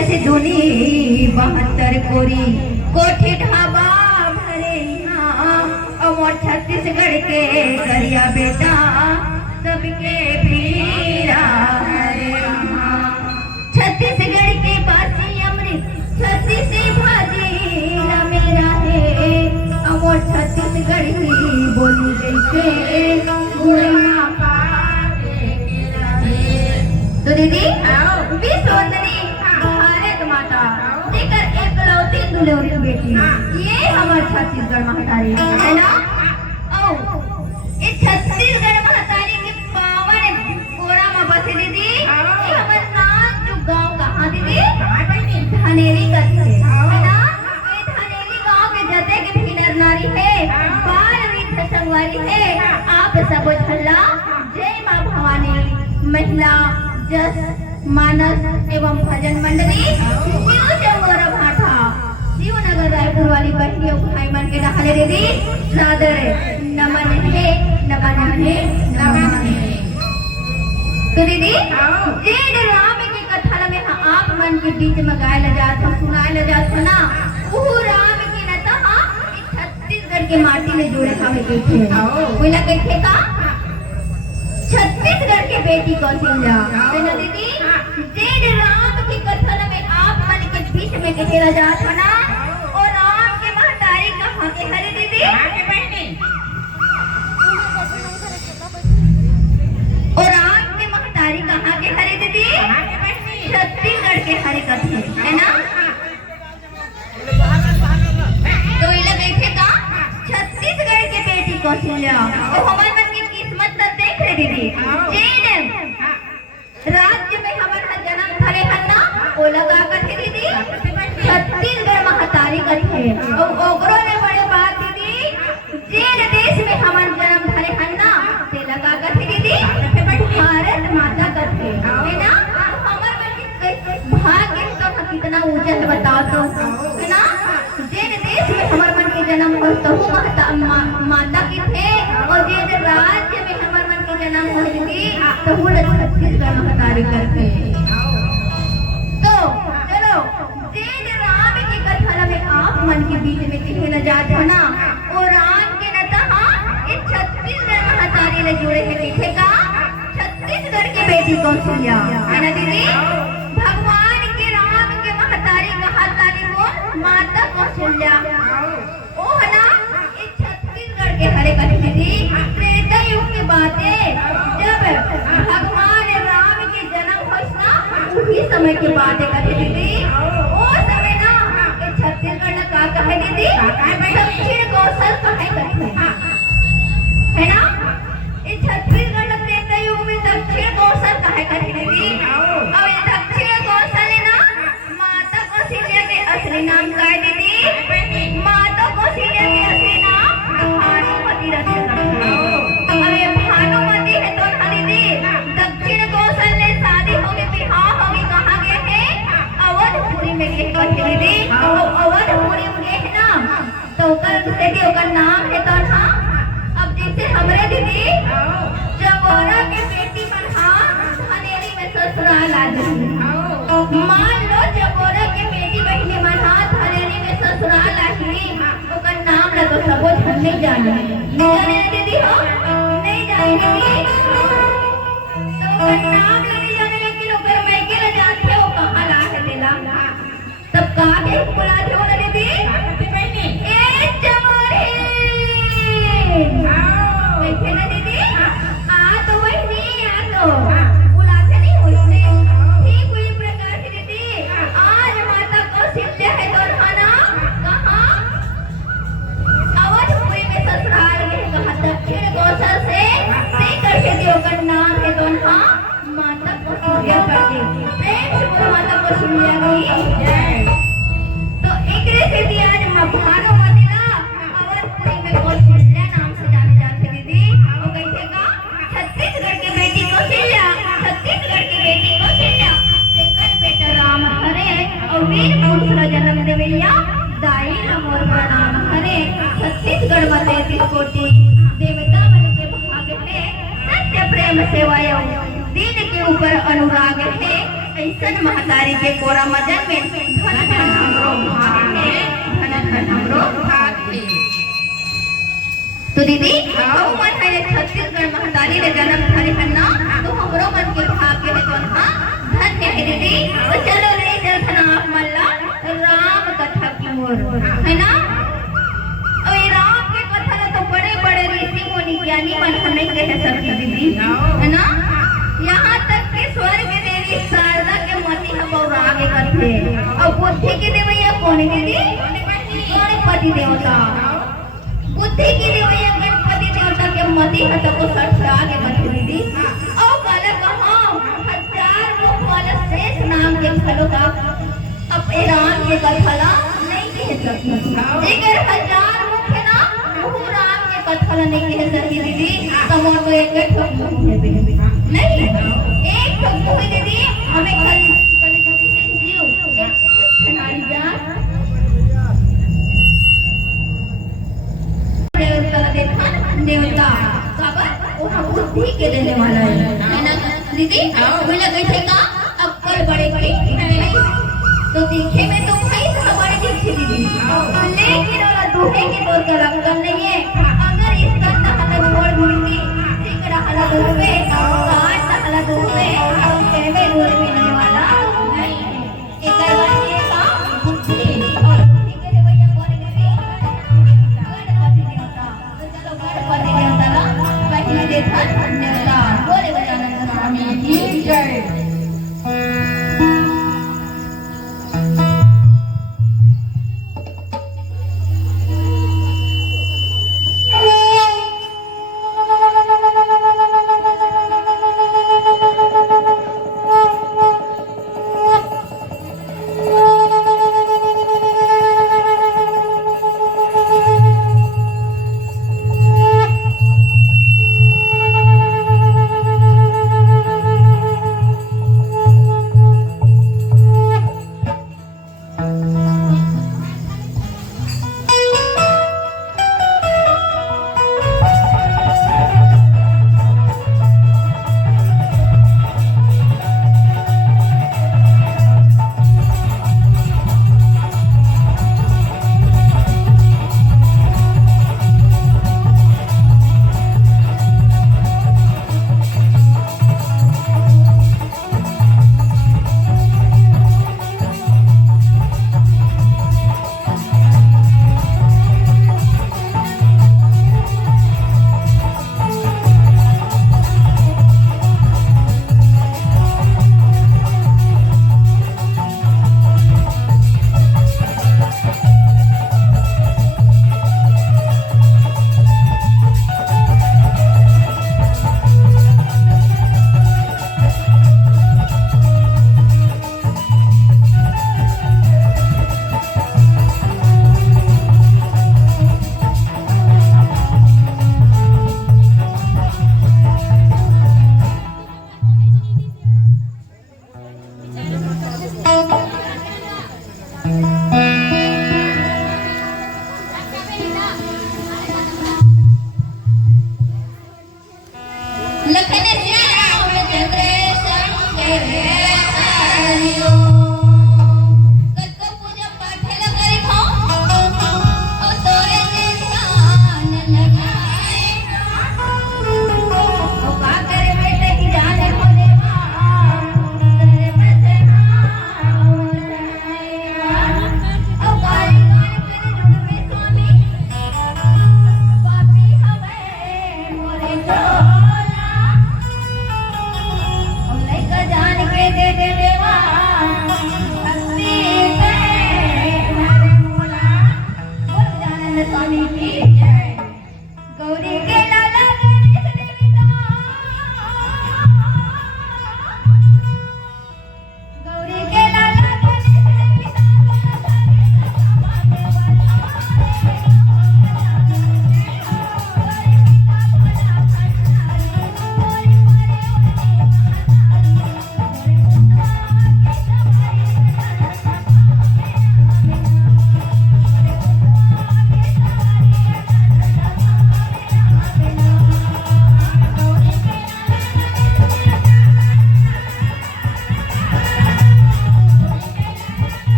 छत्तीस दूनी 72 कोरी कोठी ढाबा भरे यहाँ और छत्तीसगढ़ के करिया बेटा सबके पीरा हरे यहाँ। छत्तीसगढ़ के बासी अमृत छत्तीस भाजी मेरा है और छत्तीसगढ़ की बोली जैसे गुड़मा तो दीदी विश्ववंदनी भारत माता जेकर एकलौती दुलौरी बेटी ये हमार छत्तीसगढ़ महतारी है ना। औ इस छत्तीसगढ़ महतारी के पावन कोरा में बसे दीदी ये हमार नाच जो गांव कहाँ दीदी धनेरी करते है ना। ये धनेरी गांव के जते के भी नर नारी है बाल विध संगवारी है आप सब झल्ला जय मां भवानी महिला जस मानस एवं भजन मंडली शिव चंगोरा भाठा शिवनगर रायपुर वाली बहनियों भाई मन के नहाने दीदी सादर नमन है नमन है नमन है। तो दीदी जे राम की कथा में आप मन के बीच में गाय ल जात हो सुनाए ल जात हो ना वो राम की नता छत्तीसगढ़ के माटी में जोड़े खावे देखे कोई ना कहते का छत्तीसगढ़ के बेटी कौशल्या है ना दीदी जे राम की कथा में आप मन के बीच में कहेला जात हो ना और राम के महतारी कहाँ के हरे दीदी और राम के महतारी कहाँ के हरे दीदी छत्तीसगढ़ के हरे कथे है ना। तो ये देखे का छत्तीसगढ़ के बेटी कौशल्या तो हमारे मन की किस्मत तो देख रहे दीदी राज्य में हमारा जन्म थले हन्ना ओ लगा कथे दीदी छत्तीसगढ़ महतारी कथे और ओकरो ने बड़े बात दीदी जेन देश में हमारा जन्म थले हन्ना ते लगा कथे दीदी भारत माता कथे है ना। हमार मन भाग्य तो कितना ऊंचा है बताओ तो है ना। जेन देश में हमार मन के जन्म हो तो माता की थे और जेन राज्य में हमार मन के जन्म हो दीदी तो वो छत्तीसगढ़ महतारी करते। तो चलो जेन राम की कथा में आप मन के बीच में कहेला जात हो ना और राम के नता इस छत्तीसगढ़ महतारी ले जोड़े के देखे का छत्तीसगढ़ की बेटी कौशल्या है ना दीदी। भगवान के राम के महतारी कहा तानी वो माता कौशल्या ओ है ना इस छत्तीसगढ़ के हरे कथे दीदी त्रेता युग की बातें जब भगवान राम के जन्म हुआ ना उसी समय की बातें कथे दीदी ओ समय ना इस छत्तीसगढ़ ने का कहे दीदी दक्षिण कौशल कहे कथे है ना। इस छत्तीसगढ़ ने त्रेता युग में दक्षिण कौशल कहे कथे दीदी और ये दक्षिण कौशल है ना माता कौशल्या के असली नाम का है दीदी माता कौशल्या के असली नाम भानुमती रत्न। अब ये भानुमती है तो ना दीदी दक्षिण कौशल ने शादी होगी बिहार होगी कहाँ गए हैं अवधपुरी में गए कथे दीदी अवधपुरी में गए है ना तो ओकर नाम है तो ना अब जैसे हमरे दीदी चकोरा के बेटी पर धनेरी में ससुराल आ गई मान लो चकोरा के बेटी बहनी मन धनेरी में ससुराल आई ओकर नाम ला तो सबो झन नहीं जाने दीदी हो नहीं जाने दीदी तो ओकर नाम ला नहीं जाने लेकिन ओकर मैके ला जाते हो कहाँ ला के देला तब का के बुलाते हो ना दीदी ए चमोरी देखे ना दीदी आ तो वही नहीं आ तो बुलाते नहीं होते ठीक हुई प्रकार से दीदी आज माता कौशल्या है तो ना कहाँ अवधपुरी में ससुराल में कहा दक्षिण कौशल से करके दियो का नाम है तो ना माता कौशल्या करके प्रेम से बोलो माता कौशल्या की जय। तो एकरे से दी आज भानुमती ना अवधपुरी में कौशल्या नाम से जाने जाते दीदी और कैसे का छत्तीसगढ़ की बेटी कौशल्या छत्तीसगढ़ की बेटी कौशल्या तेकर बेटा राम हरे और वीर पुरुष ला जन्म देवैया दाई नमोर प्रणाम हरे। छत्तीसगढ़ में 33 कोटि देवता मन के भाग है सत्य प्रेम सेवायो दीन के ऊपर अनुराग है ऐसन महतारी के कोरा मदन में धन धन हमरो भाग है, धन धन हमरो भाग है। तो दीदी कहूँ मन है ये छत्तीसगढ़ महतारी ने जन्म धरे है ना, तो हमरो मन के भाग्य है तो ना धन्य है दीदी। तो चलो रे जन आप मल्ला राम कथा की ओर है ना। और ये राम के कथा ना तो बड़े बड़े ऋषि मुनि ज्ञानी मन नहीं कह सकते दीदी है ना। यहाँ तक कि स्वर्ग देवी शारदा के मती हम और आगे करते और बुद्धि की देवैया कौन है दीदी? गणपति देवता। बुद्धि की देवैया गणपति देवता के मती है तो सट से आगे करते दीदी। और काला कहाँ 1000 मुख वाला शेष नाम के फलों का अब राम के कथला नहीं कह सकते। अगर 1000 मुख है ना वो राम के कथला नहीं कह सकती दीदी। तब और तो एक ठोक नहीं एक ठोक हुई दीदी। हमें कल कल जो भी जीव एक नारी जा देवता देखा देवता काबर वो बुद्धि के देने वाला है ना दीदी। बोला कैसे का अक्कल बड़े बड़े तो दिखे में तो भाई हमारे दिखती दीदी, लेकिन और दूहे की बोल कर अक्कल नहीं है। अगर इसका तहला बोल ढूंढती सिकड़ा हला दूहे काट तहला दूहे और कहवे बोल मिलने वाला नहीं है। एक बात ये का बुद्धि और बुद्धि के रवैया कौन है? गणपति देवता। तो चलो गणपति देवता ना पहले देखा देवता बोले गजानन स्वामी की जय।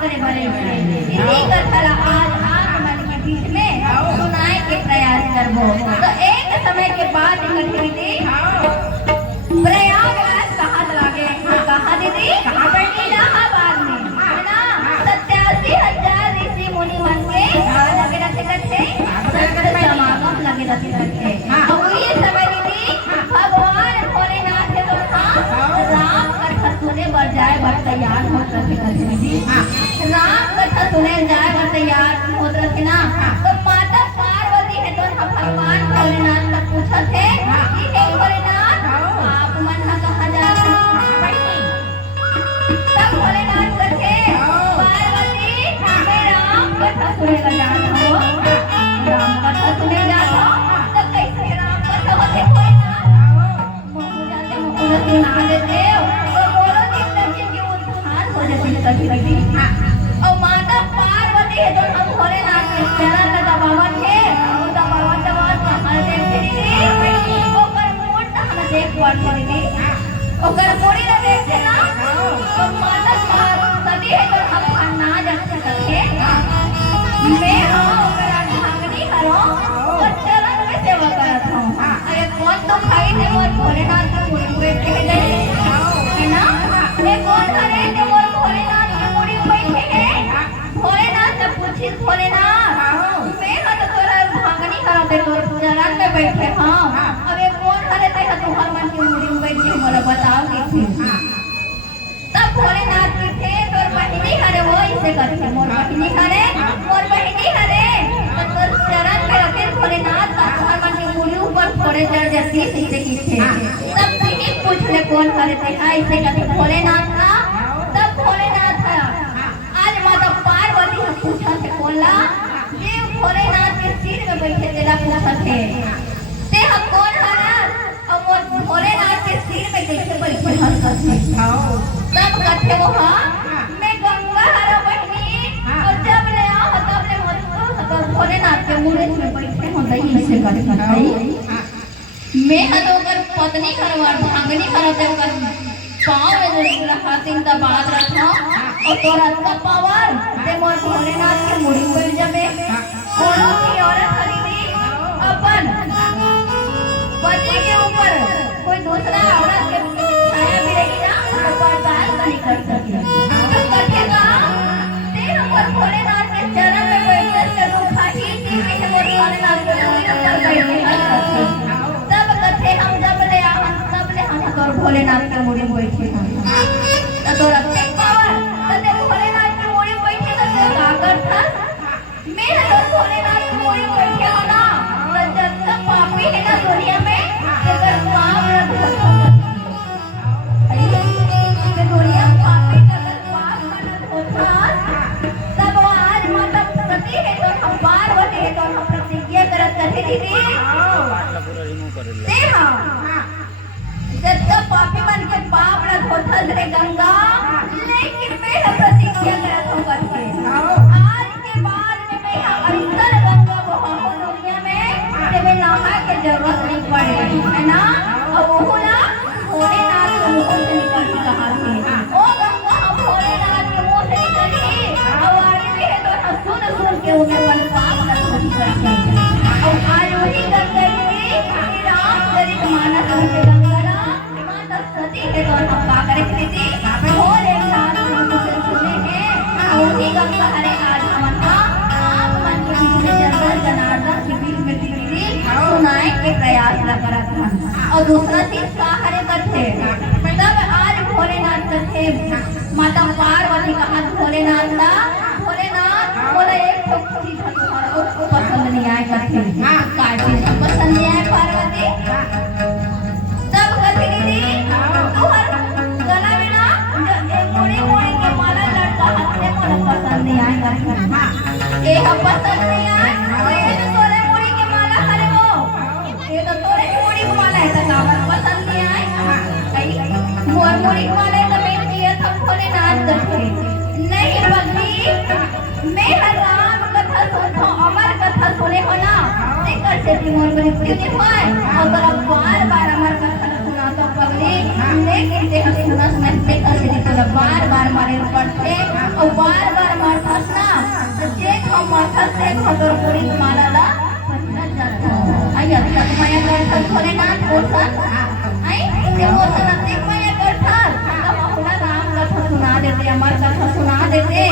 करे बड़े इसी कथा ला आज आप मन के बीच में सुनाए के प्रयास करबो। तो एक समय के बाद कथी प्रयागराज कहाँ लागे कहाँ दीदी इलाहाबाद में है ना 87,000 ऋषि मुनि मन के लगे रहते समागम लगे रहते। और ये समय दीदी भगवान भोलेनाथ के राम कथा सुने बर जाए बर तैयार होत रहे। राम कथा सुने जाए बर तैयार होत रहे ना तो माता पार्वती है तो भगवान भोलेनाथ का पूछा थे कि हे भोलेनाथ आप मन कहाँ जा रहे। तब भोलेनाथ कहे पार्वती मैं राम कथा सुने जा रहा हूँ। राम कथा सुने जा रहा हूँ तो कैसे राम कथा होते भोलेनाथ मुँह जाते मुँह सुना देते और बोलो जिंदगी की उत्थान हो जाती कभी और माता पार्वती है तो हम भोलेनाथ के चरण का दबावत है और दबावत कहाँ देखते दीदी ओकर मुंड हम देख पड़ते दीदी ओकर मुड़ी न देखते ना तो माता पार्वती है तो हम अन्ना जाते करके मैं ओकर ढंगनी करो और चरण में सेवा करत हूँ। अरे कौन तो खाई ने मोर भोलेनाथ के मुड़ी में बैठे गए है ना ये कौन हरे जो मोर भोलेनाथ के मुड़ी में बैठे हैं। भोलेनाथ से पूछी भोलेनाथ मैं तो तोरा ढंगनी करते तोर चरण में बैठे हाँ अब ये कौन हरे ते तुहर मन के मुड़ी में बैठे मोला बताओ कि तब भोलेनाथ की थे तोर बहिनी हरे वो इसे करके मोर बहिनी हरे तो तोर चरण में रखे भोलेनाथ का तुहर मन के मुड़ी ऊपर थोड़े चढ़ जाती इसे की थे। तब नहीं पूछ ले कौन हरे ते इसे करके भोलेनाथ का तब भोलेनाथ आज माता पार्वती से पूछा थे बोला ये भोलेनाथ के सिर में बैठे तेरा पूछा थे ते हम कौन हरा और वो भोलेनाथ के सिर में कैसे बैठे हर करते तब कहते वो मैं गंगा हरा बहनी और जब ले आओ तब ले तो भोलेनाथ के मुंह में बैठे हो दही से करते मैं हदोकर पत्नी करवा भांगनी करते कर पाँव में जो हाथिन दबाद रखा और तोरा का पावर ते मोर भोलेनाथ के मुड़ी में जबे कोनो की औरत खरीदी अपन पति के ऊपर कोई दूसरा औरत के छाया भी रहेगी ना तो बर्दाश्त नहीं कर सकती तो कहेगा तेरे ऊपर भोलेनाथ के चरण में बैठकर के रूखा ही की है मोर भोलेनाथ के मुड़ी में बैठे तब कथे हम जब ले हम तोर भोलेनाथ के मुड़ी में बैठे तो तोरा के पावर ते भोलेनाथ के मुड़ी में बैठे तो ते काकर था मैं तो भोलेनाथ के मुड़ी में बैठे हो ना तो जब तक पापी है ना दुनिया में अगर पाप रख ये दुनिया पापी अगर पाप करत होता तब आज माता सती है तो हम पार्वती है तो हम प्रतिज्ञा करत कथी दीदी ते जब तक पापी बन के पाप न होता रे गंगा लेकिन मैं प्रतिज्ञा करत हूँ करके आज के बाद में मैं अरिंदर गंगा बहाऊं दुनिया में ते मैं नहा के जरूरत नहीं पड़ेगी है ना और वो ना भोलेनाथ के मुंह से निकल के कहा थे ओ गंगा हम भोलेनाथ के मुंह से निकली और आगे भी है तो सुन के उन्हें मन पाप न होती करके और आज वही गंगा की रामचरित मानस के गंगा माता सती के तो हम का करे थी भोलेनाथ से सुने हैं और ही गंगा हरे आज हमका आप मन के बीच में जंगल जनार्दन के बीच में दीदी सुनाए के प्रयास लगा रखा और दूसरा चीज का हरे करते तब आज भोलेनाथ करते माता पार्वती का हाथ भोलेनाथ ला भोलेनाथ बोला एक चीज तुम्हारा उसको पसंद नहीं आए करते का चीज पसंद नहीं आए पार्वती तब कहती दीदी तू हर गला में ना मोड़ी मोड़ी के माला लड़का हाथ से मोला पसंद नहीं आए करते ये हम पसंद नहीं आए तो ये तो तोरे मोड़ी के माला हरे वो ये तो तोरे मोड़ी के माला है तो काबर पसंद नहीं आए मोर मोड़ी के माला तो मैं किया था भोलेनाथ करते नहीं भक्ति मैं राम कथा सुनता अमर कथा सुने हो ना देकर से मोर को क्यों नहीं हुआ अगर आप बार अमर कथा सुना तो पगली लेकिन देखा सुना सुना देकर से तो बार मारे पड़ते और बार से खबर पूरी मालाला पटना जाता आई आता माया करता थोड़े ना पोषण आई ये पोषण अधिक माया करता तब अपना राम कथा सुना देते अमर कथा सुना देते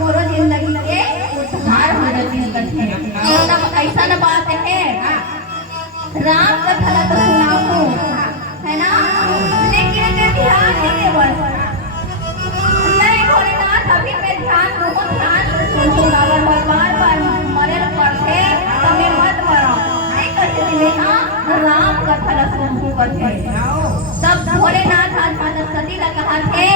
मोरो जिंदगी के उद्धार हो जाती कथे तब ऐसा न बात है राम कथा तो सुनाऊं है ना लेकिन ध्यान नहीं बस नहीं भोलेनाथ अभी मैं ध्यान दूंगा ध्यान से सुनूंगा बार मरे पड़ते तभी मत मरो नहीं करते थे हाँ राम कथा ला सुनूं करते तब भोलेनाथ आज माता सती ला कहा थे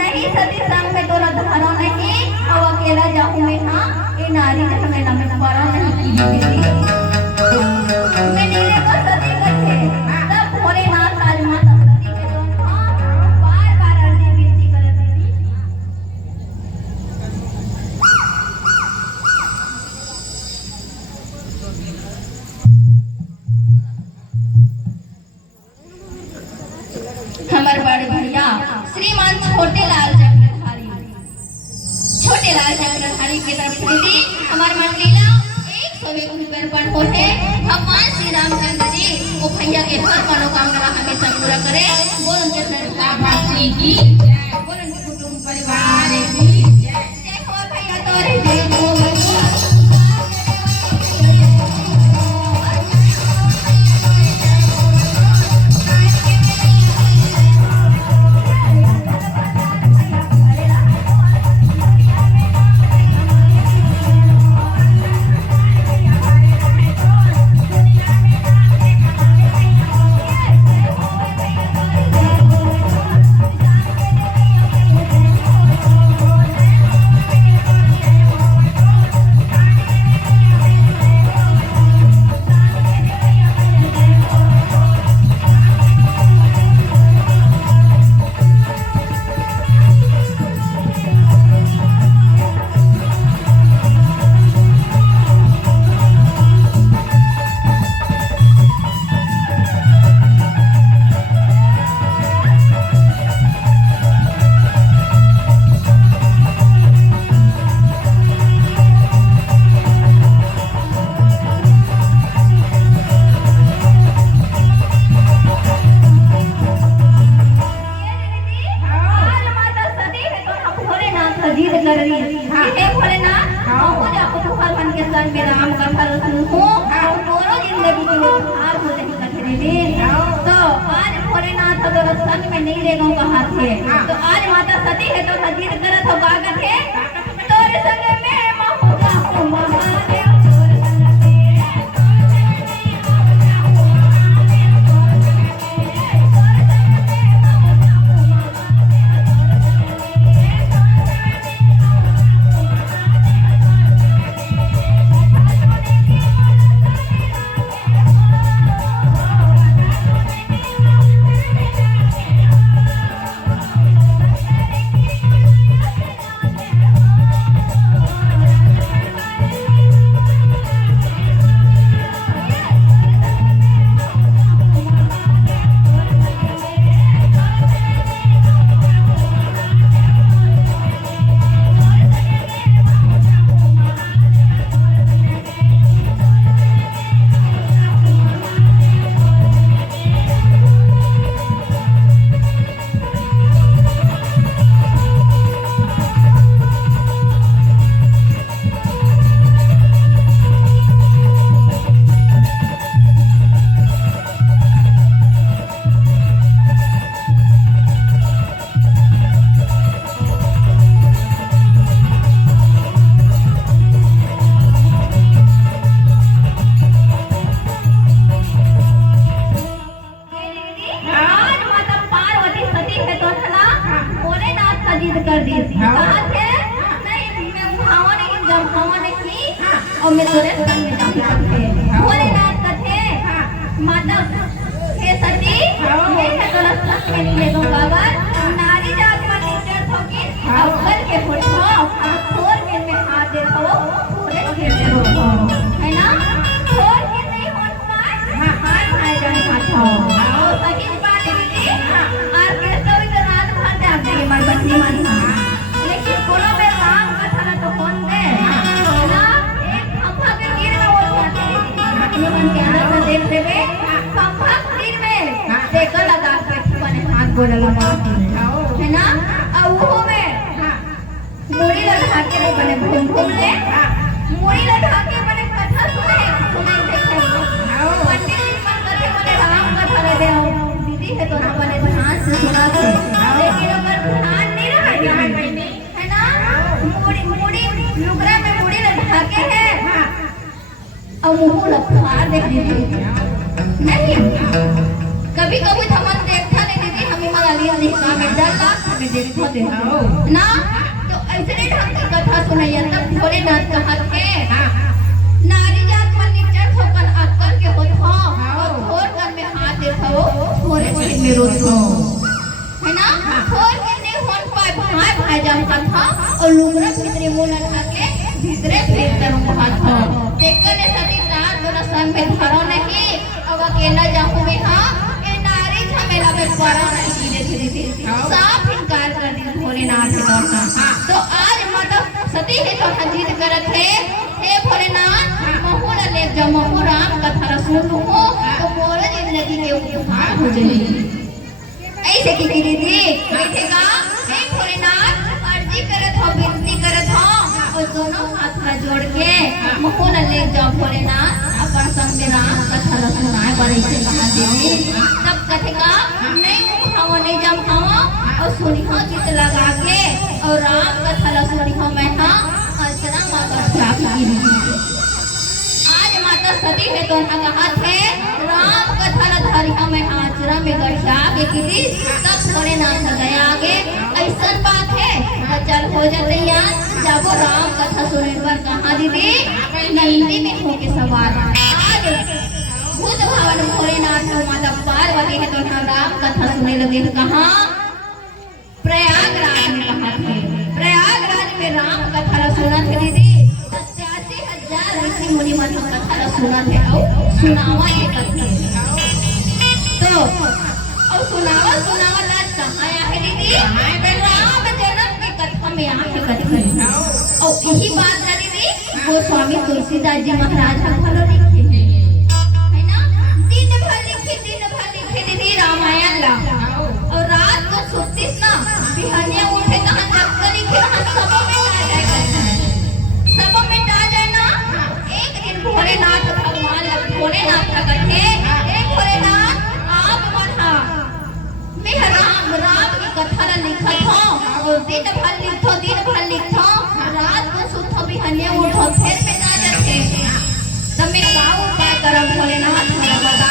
नहीं सती संग में तोरा धरो नहीं और अकेला जाऊं मैं हाँ ये नारी के समय ना मैं पड़ा नहीं मैं नीले को सती करते तब भोलेनाथ आज माता सती के बार बार अर्जी विनती करते हमारे बड़े भैया श्रीमान छोटेलाल चक्रधारी के तरफ से हमारे मंडलीला 101 रुपये अर्पण होते भगवान श्री रामचंद्र जी वो भैया के हर मनोकामना हमेशा पूरा करे बोल उनके सरकार की बोल उनके कुटुंब परिवार की जय हो भैया तोरे जय हो तो आज माता सती है तो सती करत हो गागत है तोरे संगे में महुआ को महादेव तोरे संग कर दी कहा थे नहीं मैं उठावा नहीं जब उठावा नहीं और मैं तोरे संग में जाऊंगी भोलेनाथ कथे माता हे सती ये है तोरा संग में नहीं ले दूंगा अगर नारी जात में नीचे ठोकी और कल के फोटो और खोल के में हाथ दे तो पूरे खेलते हो है ना खोल के नहीं होत पाए हाथ आए जाने पाछो और सही बात दीदी और कैसे भी रात भर जाते हैं मर बच्ची मन लेकिन कोनो में राम कथा ना तो कौन दे ना एक बोलला बात है ना। अब वो में मुड़ी लगा के नहीं बने घूम घूम ले मुड़ी लगा के बने कथा सुने देखे पंडित जी मन कथे बने राम कथा ले दे दीदी है तो ना बने ध्यान से सुना के लेकिन अगर ध्यान नहीं रहे है ना मुड़ी लुगरा में मुड़ी लगा के है और मुंह लगा देख दीदी नहीं कभी कभी हमन देखता नहीं दीदी हमें मगाली नहीं का में डरला हमें देखो दे ना तो ऐसे ढंग की कथा सुनाइए तब भोलेनाथ कहत के नारी जात मन नीचे ठोकन अक्कल के होत हो और थोर कर में हाथ देखो थोरे से मेरो हो है ना थोर के नहीं होन पाए भाई भाई जम कथा और लुगरा भीतरे मुंह लगा के भीतरे भीतर हाथ हो देखने सती रात दोनों संग में धरो नहीं अब अकेला जाऊं मैं हां ए नारी झमेला में पड़ा नहीं धीरे धीरे साफ इनकार कर दी भोलेनाथ का तो आज मतलब सती है तो जिद करत है हे भोलेनाथ महू ले जब महू राम कथा सुन हो तो मोर जिंदगी के उपहार हो जाए ऐसे की दीदी बैठेगा हे भोलेनाथ अर्जी करत हो विनती करत हो और दोनों हाथ में जोड़ के महू ले जब भोलेनाथ अपन संग में राम कथा सुनाए बड़े से कहा देवी तब कथेगा नहीं हम नहीं जब हम और सुनी हो गीत लगा के और राम कथा सुनी हो मैं हाँ अर्चना माता प्राप्त की आज माता सती है तो ना हाथ है राम कथा धारी हम मैं आचरा में गढ़ा के किसी तब भोलेनाथ गया आगे ऐसा बात है चल हो जाते यार जब वो राम कथा सुने पर कहा दीदी नंदी में होके सवार आज भूत भवन भोलेनाथ माता पार्वती है तो राम कथा सुने लगे कहा प्रयागराज में कहा थे प्रयागराज में राम कथा सुना थे दीदी 87,000 ऋषि मुनि मन कथा सुना थे और सुनावा ये कथे तो और सुनावा लाज कहाँ आया है दीदी राम जन्म की कथा में आके कथा और यही बात है दीदी गोस्वामी तुलसीदास जी महाराज हमारा लिखे है ना दिन भर लिखे दीदी रामायण ला और रात को सुतीस ना बिहानिया उठे कहां जग लिखे हम सब में डाल जाए ना एक दिन भोलेनाथ भगवान भोलेनाथ प्रकट है हे भोलेनाथ आप मना मैं राम की कथा लिखत हो और दिन भर लिखो रात को सुतो बिहानिया उठो फिर में ना जाते तब मैं का उपाय करब भोलेनाथ हमरा बता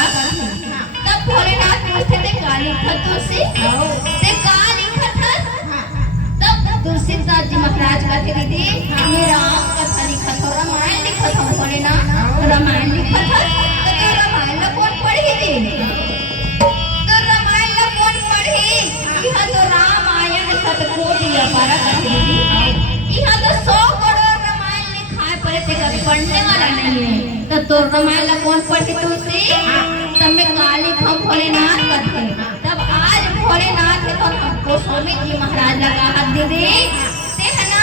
तब भोलेनाथ पूछते थे का लिखत तुलसी ते का लिखत तब तुलसीदास जी महाराज कहते दीदी ये राम कथा लिखत हो रामायण लिखत हो भोलेनाथ रामायण लिखत हो तो रामायण ला कौन पढ़ी दी तो रामायण ला कौन पढ़ी यह तो रामायण सतकोटि अपार कहते दीदी यह तो 100 करोड़ रामायण लिखाए पड़े थे कभी पढ़ने वाला नहीं है तो रामायण ला कौन पढ़ी तुलसी तब में काली हम भोलेनाथ करते तब आज भोलेनाथ है तो हमको स्वामी जी महाराज लगा हाथ दे दे है ना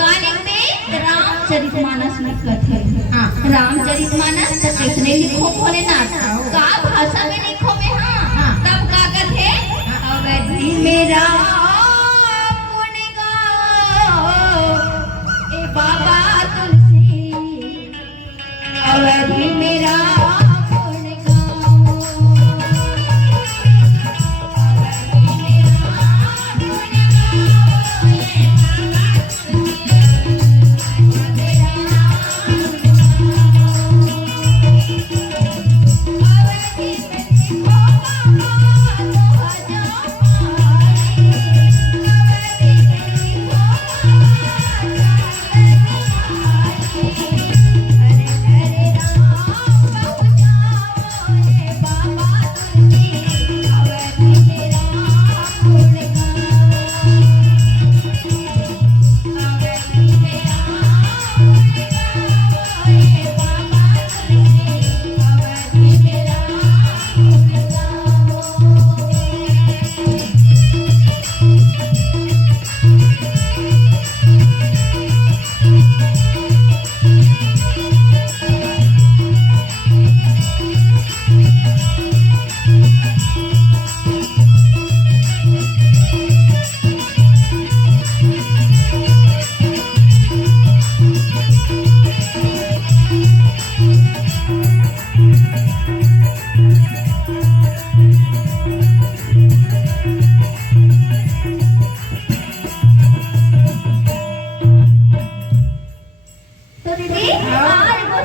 काली में रामचरितमानस में कथे रामचरितमानस तो किसने लिखो भोलेनाथ का भाषा में लिखो में हाँ तब का कथे अवधि मेरा गुण गाओ ए बाबा तुलसी अवधि मेरा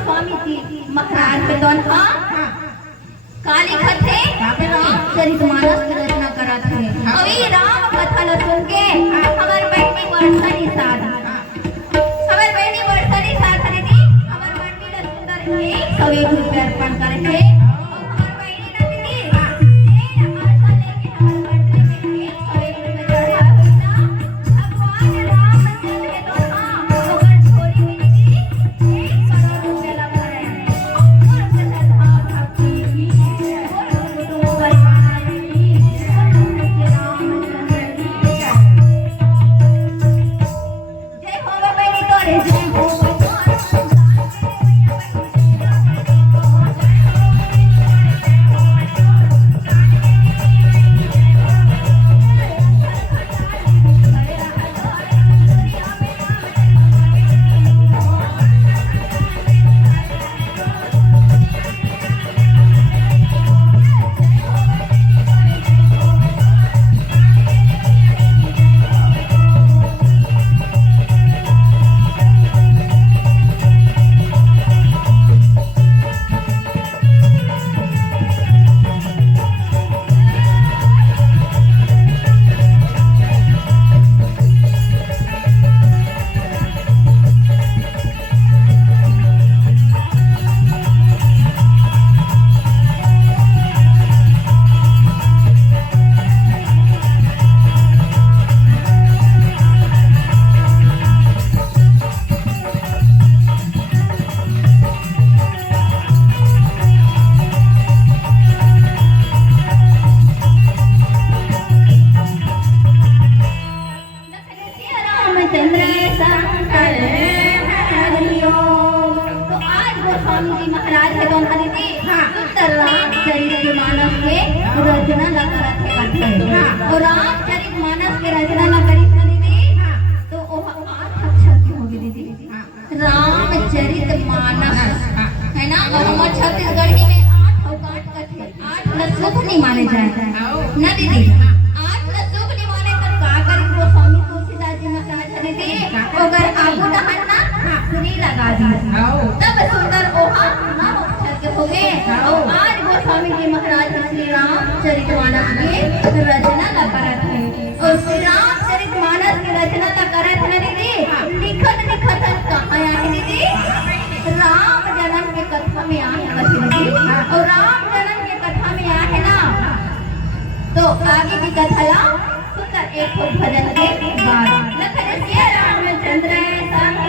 गोस्वामी जी महाराज के दोन काली कथे रामचरितमानस की रचना करा थे। और ये राम कथा ल सुन के हमार बहनी वर्षनी साथ हमार बहनी वर्षनी साथ दीदी हमार बहनी ल सुंदर 101 रुपया अर्पण करे थे। और हमार बहनी न दीदी ये आशा लेके हमार बहनी में 101 रुपया चढ़ा हुआ। भगवान रामचंद्र के दोहा ओकर छोरी में दीदी 1 करोड़ रुपया लग रहे रचना न करत है। और रामचरितमानस के रचना न करी दीदी तो ओह 8 अक्षर की होगी दीदी। रामचरितमानस है ना। और हमारे छत्तीसगढ़ी में 8 अवकाश कथे 8 न शुभ नहीं माने जाए ना दीदी। 8 न शुभ नहीं माने तो का करी गोस्वामी तुलसीदास जी महाराज दीदी अगर आगू दहन ना श्री लगा दी तब सुंदर ओहा ना अक्षर के होगे। आज गोस्वामी जी महाराज श्री रामचरितमानस की रचना न करत है। और श्री रामचरितमानस की रचना न करत है दीदी लिखत लिखत कहाँ आए दीदी राम जन्म के कथा में आए दीदी। और राम जन्म के कथा में आए ना तो आगे की कथा ला सुंदर एक भजन के बाद लखन सिया रामचंद्र संग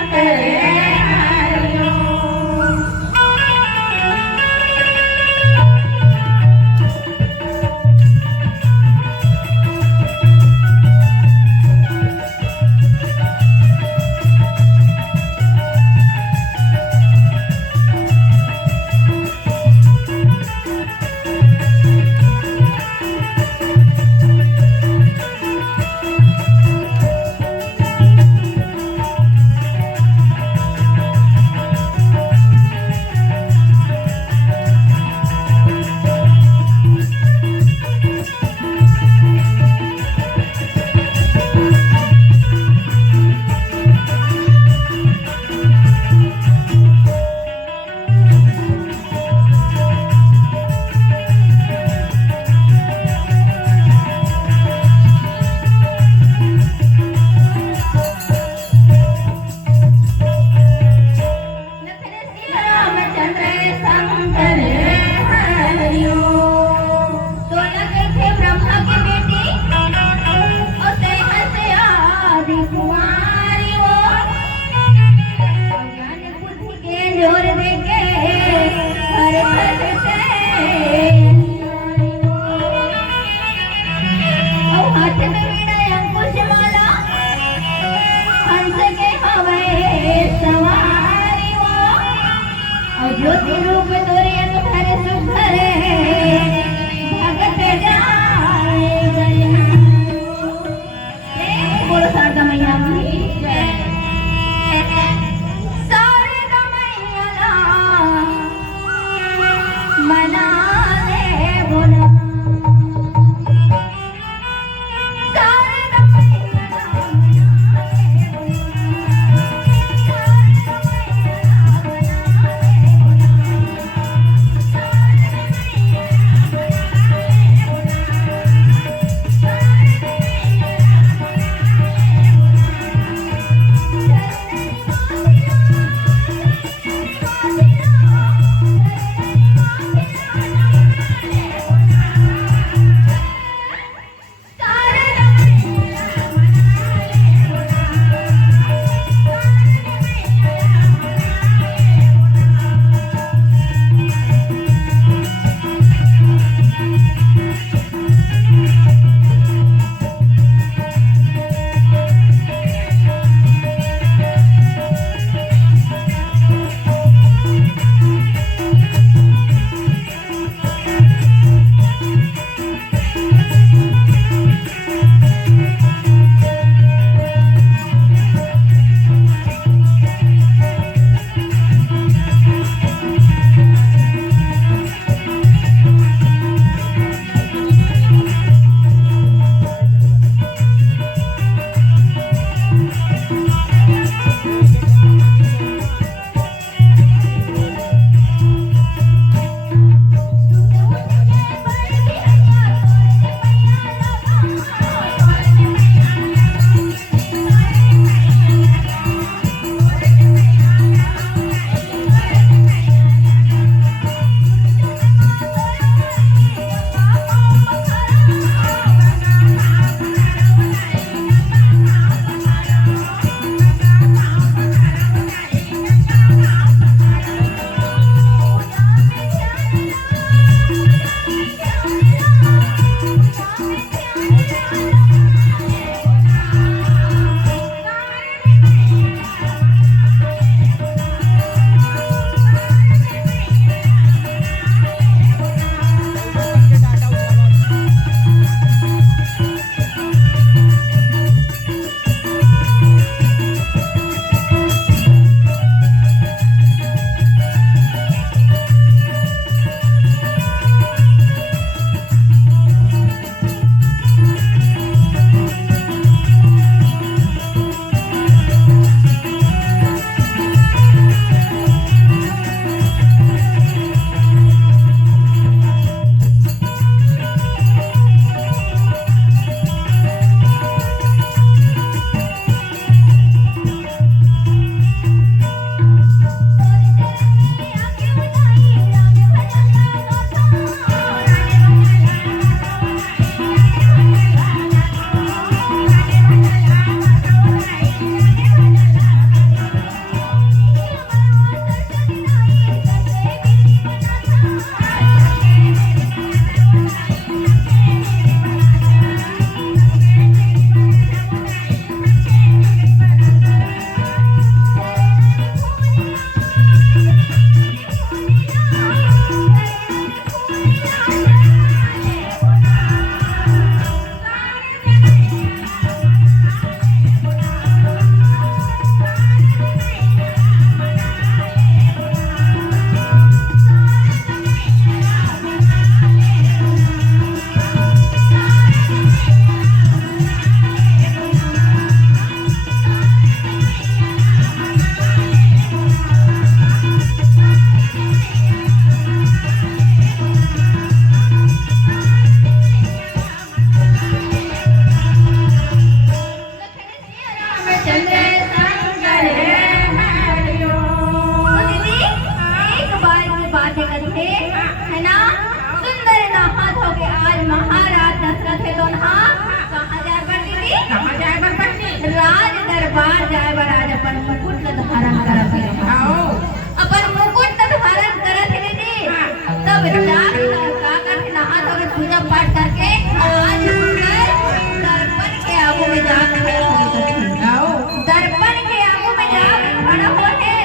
खड़ा हो है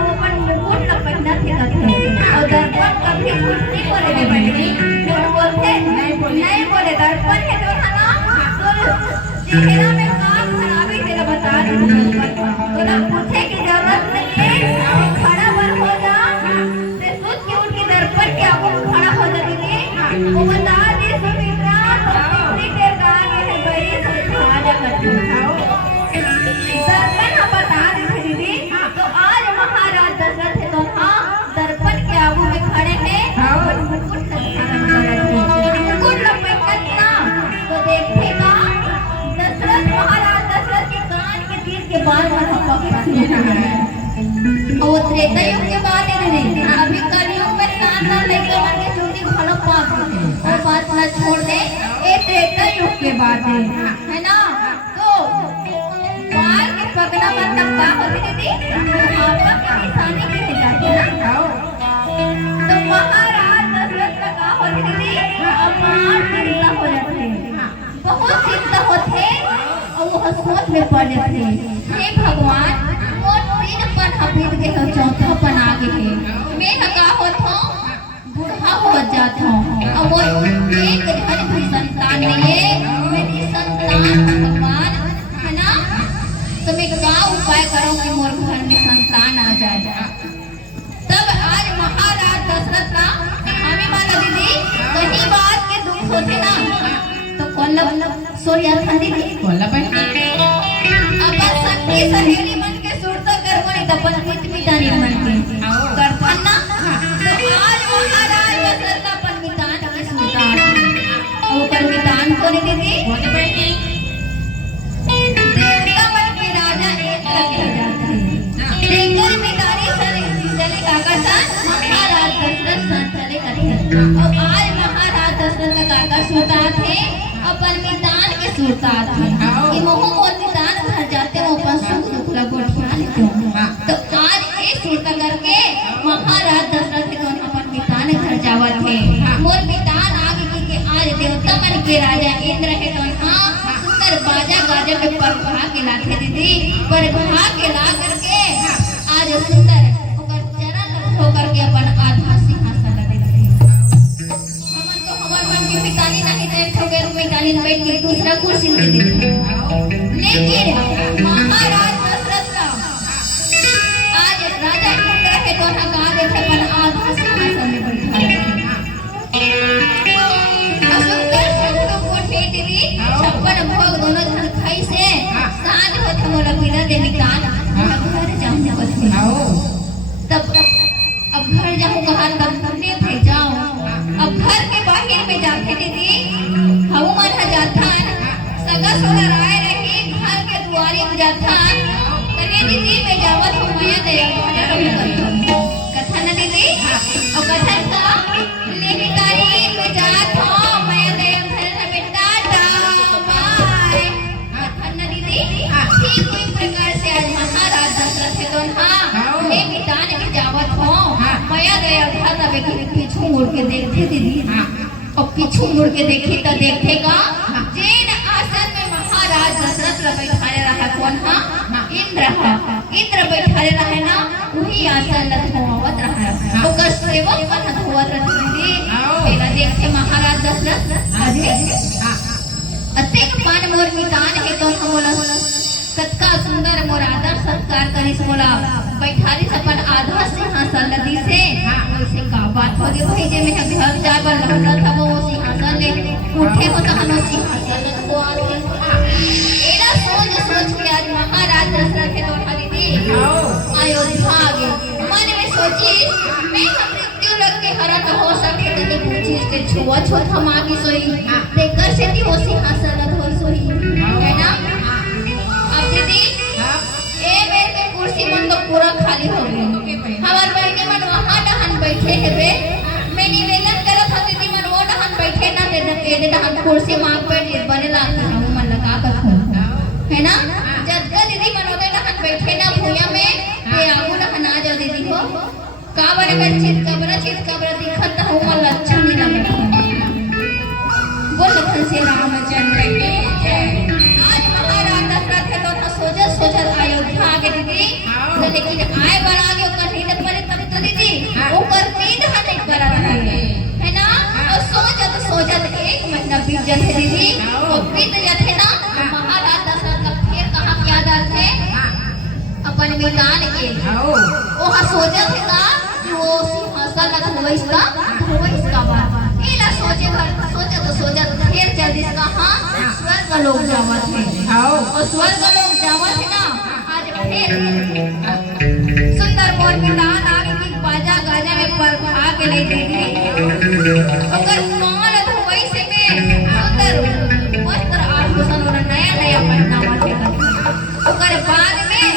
और अपन मुकुट लपेटना सिखत है और दर्पण कभी झूठ नहीं बोले रे बहनी झूठ बोलते नहीं बोले दर्पण है तो है ना तो चेहरा में काम खराबी तेरा बता रही तो ना पूछे की जरूरत नहीं है खड़ा पर हो जा ते सोच के उठ के दर्पण के आगे खड़ा हो जा दीदी वो बता दे सुमित्रा तो कितनी देर का आगे है बड़ी से खाजा करती दर्पण हम बता दे दीदी तो आज महाराज दशरथ है तो हाँ दर्पण के आगे में खड़े हैं और मुकुट लपेट ना तो देखेगा दशरथ महाराज दशरथ के कान के तीर के बाल पर और त्रेता युग के बाद नहीं अभी कलयुग में कान ना लेकर मन के चूड़ी भलो पास वो बात ना छोड़ दे ये त्रेता युग के बाद है ना तो बाल के पगना मतलब क्या होती दीदी आपका की निशानी की जाती है ना तो महाराज दशरथ का क्या होती दीदी अपार चिंता हो जाती है बहुत चिंता होते और वो सोच में पड़ जाते हे भगवान वो तीन पन हफीज के हो चौथा पन आगे के मैं का होता बूढ़ा हो जाता और वो एक घर भी संतान नहीं है मेरी संतान भगवान है ना तो मैं क्या उपाय करूं कि मोर घर में संतान आ जाए तब आज महाराज दशरथ का हमें माना दीदी कहीं बात के दुख सोचे ना तो कोल्लम सोया था दीदी कोल्लम अपन सबकी सहेली मन के सुरता कर कोनी दपन हित मितानी मन के करता ना तो आज महाराज दशरथ का अपन मितान की सुरता और पर मितान कोनी दीदी कोने बैठी देवता मन के राजा एक रखे जाते हैं देकर मितानी चले काका साथ महाराज दशरथ साथ चले करते और आज महाराज दशरथ का काका सुरता थे अपन मितान के सुरता थे कि मोह मोर मितान घर जाते वो अपन सुख दुख ला गोठिया लेते तो आज ये सुरता करके महाराज दशरथ को अपन मितान घर जावत थे मोर मितान आगे की के आज देवता मन के राजा इंद्र है तो हां सुंदर बाजा गाजा पे परखा के लाथे दीदी परखा के ला करके आज सुंदर ओकर चरण होकर के अपन आधा सिंहासन लगे हमन तो हमर मन के मितानी नहीं देख ठोके मितानी बैठ के दूसरा कुर्सी में दे लेकिन महाराज दशरथ का आज राजा इंद्र के दोनों का देखे पर आधा सिंहासन में बैठा असुंदर सुंदर कोठे दीदी छप्पन भोग दोनों जन खाई से साँझ होते मोला बिना दे मितान घर जाऊं को तब अब घर जाऊं कहां तब ने फिर जाऊं अब घर के बाहर में जाके दीदी हऊ मन जाता सगा सोना राय रही घर के दुआरी में जाता करे दीदी मैं जावत हूं मैं दे कथा न दीदी और कथा का लेके तारी में जात हूं मैं दे घर में टाटा बाय कथा न दीदी ठीक हुई प्रकार से आज महाराज दशरथ के दोन हां मैं मितान के जावत हूं मैं दे घर में पीछू मुड़ के देखते दीदी और पीछू मुड़ के देखी तो देखेगा जैन आसन में महाराज दशरथ बैठाले रहा कौन हां इंद्र बैठाले रहे ना वही आसन लखवावत रहा तो कष्ट सेवक मन धोवत रही पहला देखे महाराज दशरथ अरे अतेक मान मोर मितान के तो बोला कतका सुंदर मोर आदर सत्कार करिस मोला बैठाली अपन आधा सिंहासन लदी से वैसे का बात हो गई भाई जे मैं घर जाए पर लौटा था वो सिंहासन ले उठे हो तो हम सिंहासन को आके एला सोच के आज महाराज दशरथ के दोठा दीदी अयोध्या आ गए मन में सोची मैं मृत्यु लग के हरा तो हो सके तो पूछी के छुआ छुत हम आगे सोई देखकर से थी वो सिंहासन धोर सोई है ना अब दीदी ए मेरे के कुर्सी मन तो पूरा खाली हो गई हमार बहनी मन वहां डहन बैठे है बे मैं निवेदन करत हूं दीदी मन वो डहन बैठे ना दे डहन कुर्सी मां बैठ बने ला हम मन लगा कर है ना जब का दीदी मन ओदे डहन बैठे ना भूया में ये आगू डहन आ जाओ दीदी हो का बने में चित कब्र दिखत हो मन अच्छा नहीं लगे बोल लखन से रामचंद्र के जय आज महाराज दशरथ के तो सोचत अयोध्या आगे दीदी लेकिन आए बड़ा आगे ओकर नहीं न पड़े तब तो दीदी ओकर नींद हा नहीं करा रहे है ना। और सोचत एक महीना बीत जाते दीदी, वो बीत जाते ना महाराज दशरथ का फिर कहाँ क्या दात है अपन मैदान के वहाँ सोचत है का कि वो सिंहासन लग होइसका बात इला सोचत फिर चल दिस कहाँ स्वर्ग लोग जावत है और स्वर्ग लोग जावत है ना। आज फिर सुंदर मोर मैदान आगे की बाजा गाजा में पर आके ले दीदी अगर माल धोई से में सुंदर वस्त्र आभूषण और नया पहनावा थे ओकर बाद में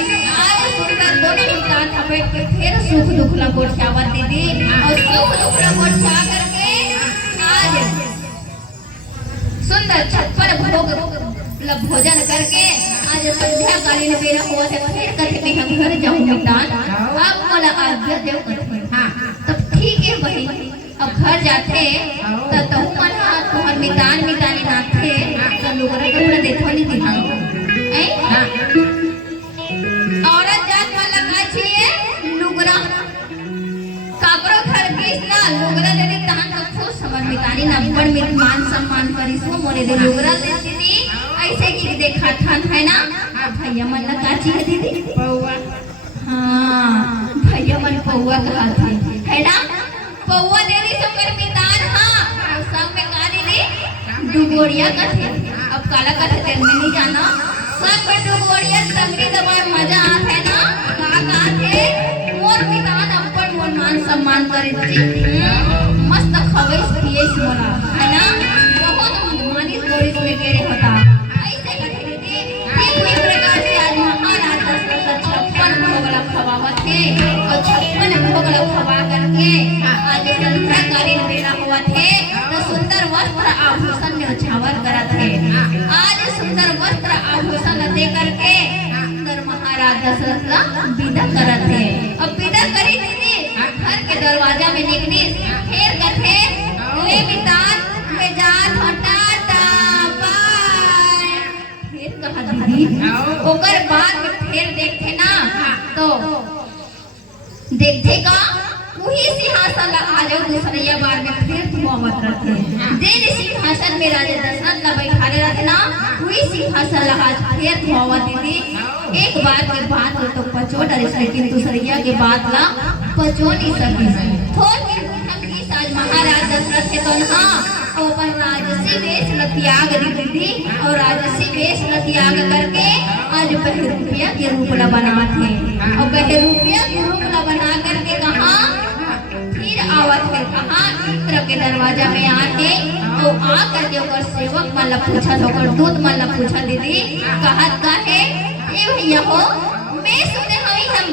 आज सुंदर दोनों मैदान थपेट के फिर सुख दुख लकोट जावत दीदी और सुख दुख लकोट जा करके आज सुंदर छप्पर भोग भोजन करके आज संध्या कालीन बेरा हुआ थे फिर कथे में हम घर जाऊं मैदान अब मोला आज्ञा देव कथे तब ठीक है भाई अब घर जाते तो तहु मन तुम्हार मैदान नाथे तो लोगरा कपड़ा देखो नहीं दिखाओ ऐ औरत जात वाला का छिए लुगरा काकरो घर केस ना लुगरा देनी तहन का खुश समझ मितानी ना बड़ में मान सम्मान करी सो मोरे दे लुगरा देती ऐसे की देखा था है ना भैया मन ना काची है दीदी पौवा हां भैया मन पौवा कहा थे है ना पौवा देनी सब कर मैदान हां और संग में का दीदी डुगोरिया का थे अब काला का थे में नहीं जाना सब पर डुगोरिया तंगड़ी दबाए मजा आता है ना का थे मोर मैदान अपन मोर मान सम्मान करे जी मस्त खवेस पिए मोरा है ना बहुत मानिस गोरिस में केरे होता ऐसे कथे दीदी ठीक प्रकार से आज महाराज दशरथ 56 भोगला खवावत थे और 56 भोगला खवा करके आज संध्या कालीन बेला हुआ थे तो सुंदर वस्त्र आभूषण में उछावर करा थे आज सुंदर वस्त्र आभूषण दे करके सुंदर महाराज दशरथ का विदा करा थे अब विदा करी दीदी घर के दरवाजा में निकली फिर कथे ले मैदान में जा हटा बाय फिर कहा दीदी ओकर बाद में फिर देखते ना तो देखते का वही सिंहासन लगा जाओ दूसरे बार में फिर धुआवत रहते जिन सिंहासन में राजा दशरथ ला बैठाले रहते ना वही सिंहासन लगा फिर धुआवत दीदी एक बार के बात तो पचो डरे लेकिन दूसरिया के बात ला पचो नहीं सके थोड़ के हम इस आज महाराज दशरथ के तो ना और अपन राजसी वेश ल त्याग दीदी और राजसी वेश ल त्याग करके आज बहरूपिया के रूप ला बनाते और बहरूपिया के रूप ला बना करके कहां फिर आवत है कहां इंद्र के दरवाजा में आके तो आ करके ओकर सेवक मन ला पूछा ओकर दूत मन ला पूछा दीदी कहत का है ए भैया हो मैं सुने हई हम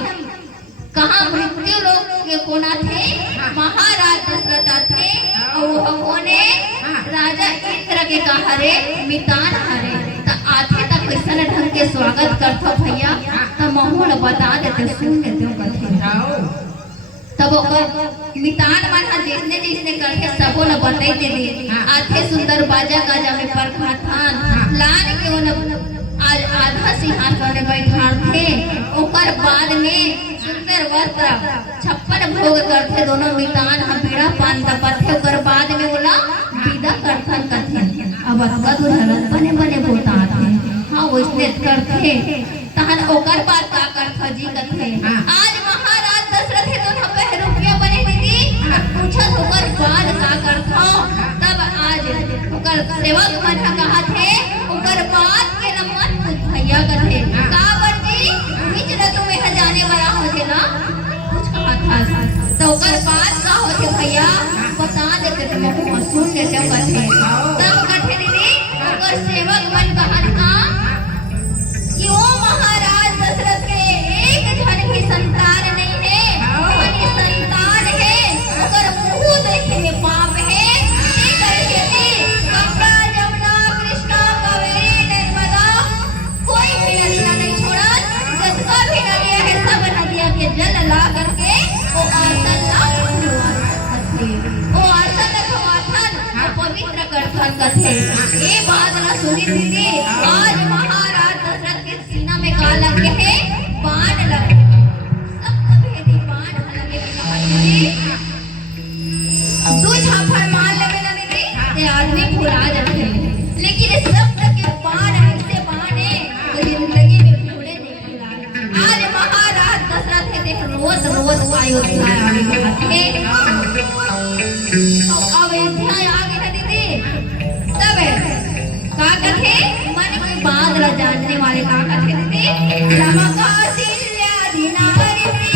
कहां मृत्यु लोक के कोना थे महाराज दशरथ थे और उन्होंने राजा इंद्र के कहा रे मितान हरे त आथे तक कैसन ढंग के स्वागत करथो भैया त महूल बता देते सुन लेते कथे तब मितान मन जिसने जिसने करके सबो ल बताई दे आथे सुंदर बाजा गाजा में परखा थान लान के उन आज आधा सिंहासन में बैठार थे ओकर बाद में सुंदर वस्त्र 56 भोग करते दोनों मितान हम पीड़ा पान दपथे ओकर बाद में बोला विदा करथन कथे अब अतका दुधरत बने बने बोता थे हां वैसने करते तहन ओकर बाद का करथ जी कथे आज महाराज दशरथ तो हम बहरूपिया बने दीदी पूछत ओकर बाद का करथ तब आज ओकर सेवक मन कहा थे ओकर बाद के नमन भैया कथे काबर जी बीच न तुम्हें जाने वाला होते ना कुछ कहा था तो ओकर बाद का होते भैया बता देते तुम सुन लेते कथे तब कथे दीदी ओकर सेवक मन कहा था कि ओ महाराज दशरथ के एक जन की संतान नहीं है धनी संतान है ओकर मुंह देखे में पाप है ये करके गंगा जमुना कृष्णा कावेरी नर्मदा कोई भी नदी नहीं छोड़ा जिसका भी नदी है सब नदियों के जल ला करके वो आसन पवित्र करथन कथे ये बात ना सुनी दीदी आज महाराज दशरथ के सीना में का लग है बाण लग अयोध्या आगे कहते तो अयोध्या आगे ना दीदी तब का कथे मन की बात ल जानने वाले का कथे दीदी रमका सिल्या दिनारी